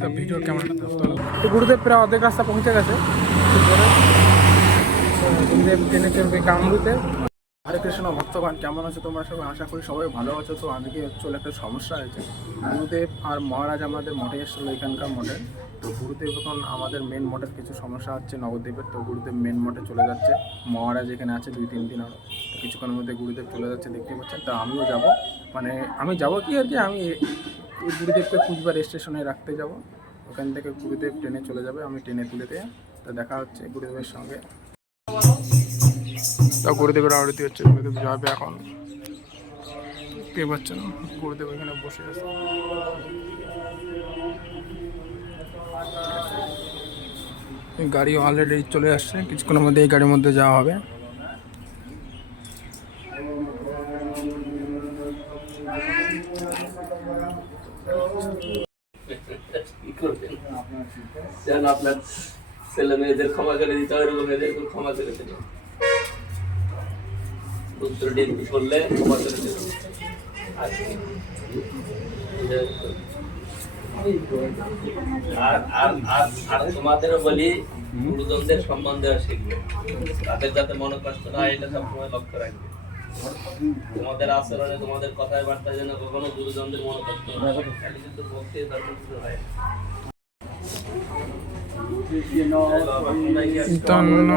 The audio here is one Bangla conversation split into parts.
তা ভিডিও কেমন তো গুরুদেব প্রায় অর্ধেক রাস্তা পৌঁছে গেছে। গুরুদেব ট্রেনে চলবে কামরুতে। হরে কৃষ্ণ ভক্তগণ কেমন আছো তোমরা সবাই? আশা করি সবাই ভালো আছো। তো আজকে চলে একটা সমস্যা হয়েছে। গুরুদেব আর মহারাজ আমাদের মঠে এসেছিল এখানকার মঠে। তো গুরুদেব এখন আমাদের মেন মঠের কিছু সমস্যা হচ্ছে নবদ্বীপের। তো গুরুদেব মেন মঠে চলে যাচ্ছে। মহারাজ এখানে আছে দুই তিন দিন আরও কিছুক্ষণের মধ্যে গুরুদেব চলে যাচ্ছে দেখতে পাচ্ছেন। তা আমিও যাব। মানে আমি যাব কি আর কি? আমি গুরুদেবকে কুচবিহার স্টেশনে রাখতে যাব। ওখান থেকে গুরুদেব ট্রেনে চলে যাবে, আমি ট্রেনে তুলে দিয়ে তা দেখা হচ্ছে গুরুদেবের সঙ্গে। তা গুরুদেবের আরতি হচ্ছে, গুরুদেব যাবে এখন। কে পাচ্ছেন, গুরুদেব এখানে বসে আছে। গাড়ি অলরেডি চলে আসছে, কিছুক্ষণের মধ্যে এই গাড়ির মধ্যে যাওয়া হবে কি করবেন যেন আপনার ছেলে মেয়েদের ক্ষমা করে দিতে হয় এরকম ক্ষমা করে দিল পুত্র করলে ক্ষমা করে দিল আর আর আর আর তোমাদেরও বলি, গুরুজনদের দেওয়া শিখবে। তাদের যাতে মনে কষ্ট না হয়, এটা সবসময় লক্ষ্য রাখবে। তোমাদের আচরণে, তোমাদের কথায় বার্তায় যেন কখনো গুরুজনদের মনে কষ্ট না হয়। খালি কিন্তু বলতে তারপর কিছু হয় না। তন্ন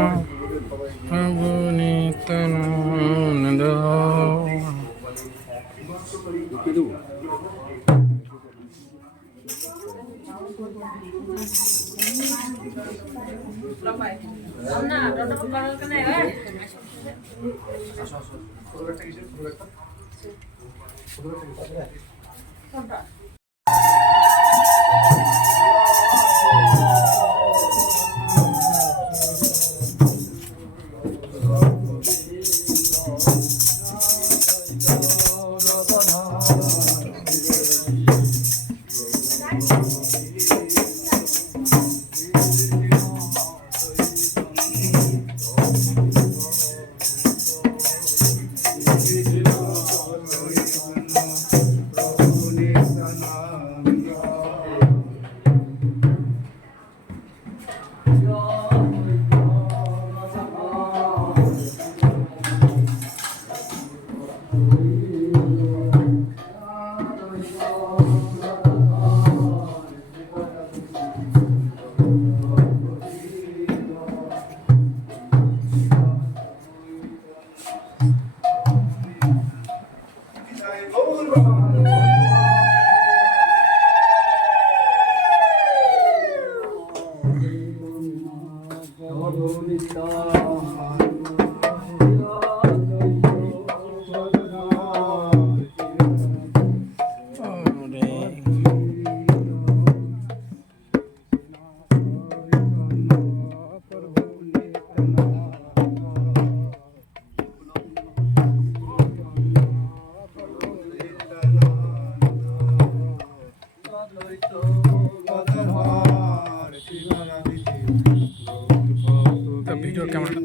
প্রভু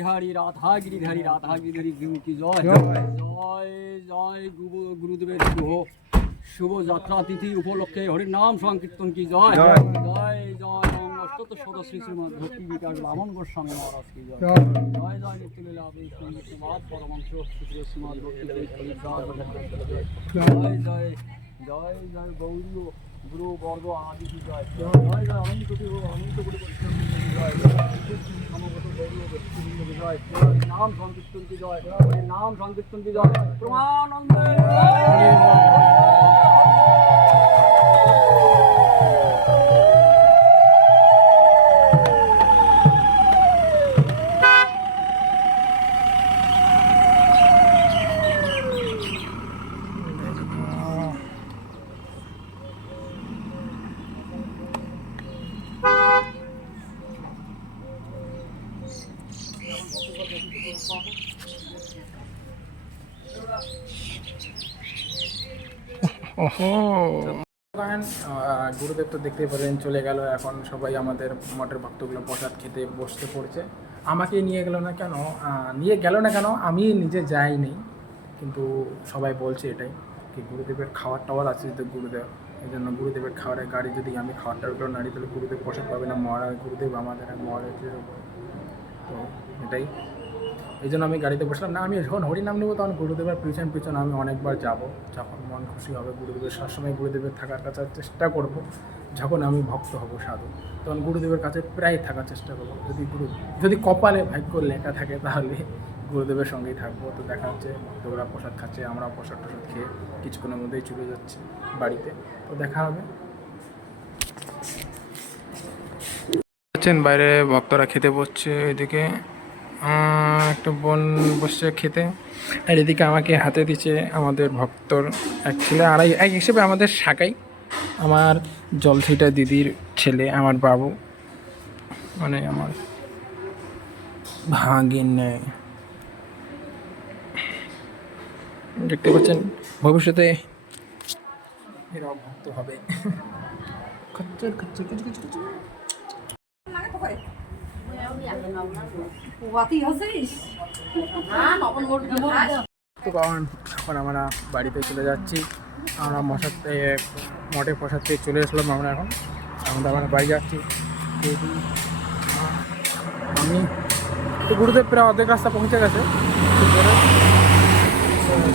বিহারী রাধা গিরিধারী রাধা গিরিধারী গুরু কি জয় জয়। জয় গুরু গুরুদেবের শুভ শুভ যাত্রা তিথি উপলক্ষে হরির নাম সংকীর্তন কি জয় জয়। জয় অষ্টত শত শ্রী শ্রীমদ ভক্তি বিকাশ বামন গোস্বামী মহারাজ কি জয় জয়। জয় নিত্যলীলা পরমংশ শ্রীমদ ভক্তি জয় জয় জয় জয় গৌরী গুরু বর্গ আদি কি জয় জয় জয় অনন্ত অনন্ত গৌরী নাম সংকীর্তন বিজয় নাম সংকীর্তন বিজয় জয় প্রমানন্দে গুরুদেব তো দেখতেই পারেন চলে গেল। এখন সবাই আমাদের মঠের ভক্তগুলো প্রসাদ খেতে বসতে পড়ছে। আমাকে নিয়ে গেল না কেন? নিয়ে গেল না কেন? আমি নিজে যাইনি। কিন্তু সবাই বলছে এটাই কি গুরুদেবের খাওয়ার টাওয়ার আছে যদি গুরুদেব। এই জন্য গুরুদেবের খাওয়ারের গাড়ি যদি আমি খাওয়ারটা উপরে নাড়ি তাহলে গুরুদেব প্রসাদ পাবে না। মহারাজ, গুরুদেব আমাদের মহারাজের তো এটাই। এই জন্য আমি গাড়িতে বসলাম। না, আমি যখন হরিনাম নেব তখন গুরুদেবের পিছন পিছন আমি অনেকবার যাব। যখন মন খুশি হবে গুরুদেবের সবসময় গুরুদেবের থাকার কাছে চেষ্টা করব। যখন আমি ভক্ত হব সাধু, তখন গুরুদেবের কাছে প্রায় থাকার চেষ্টা করব। যদি গুরু, যদি কপালে ভাগ্য লেখা থাকে তাহলে গুরুদেবের সঙ্গেই থাকব। তো দেখা যাচ্ছে ভক্তরা প্রসাদ খাচ্ছে আমরা প্রসাদ টসাদ খেয়ে কিছুক্ষণের মধ্যেই চলে যাচ্ছি বাড়িতে। তো দেখা হবে। বাইরে, ভক্তরা খেতে বসছে এদিকে। একটা বোন বসছে খেতে। আর এদিকে আমাকে হাতে দিচ্ছে আমাদের ভক্তর এক ছেলে। আর এক হিসেবে আমাদের শাকাই আমার জলছিটা দিদির ছেলে, আমার বাবু। মানে আমার ভাগিন। দেখতে পাচ্ছেন, ভবিষ্যতে ভক্ত হবে। খচ্চর খচ্চর, কিছু কিছু কিছু। এখন আমরা বাড়িতে চলে যাচ্ছি। আমরা মশার থেকে মঠে প্রসাদ থেকে চলে আসলাম আমরা এখন। এখন আমরা বাড়ি যাচ্ছি। আমি তো গুরুদেব প্রায় অর্ধেক রাস্তা পৌঁছে গেছে।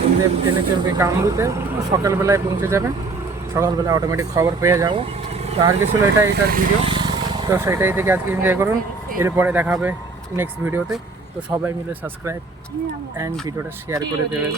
গুরুদেব ট্রেনে চলবে কামরুতে। সকালবেলায় পৌঁছে যাবে। সকালবেলা অটোমেটিক খবর পেয়ে যাব। তো আজকে ছিল এটাই, এটার ভিডিও তো সেটাই থেকে আজকে এনজয় করুন। এরপরে দেখা হবে নেক্সট ভিডিওতে তো। সবাই মিলে সাবস্ক্রাইব অ্যান্ড ভিডিওটা শেয়ার করে দেবেন।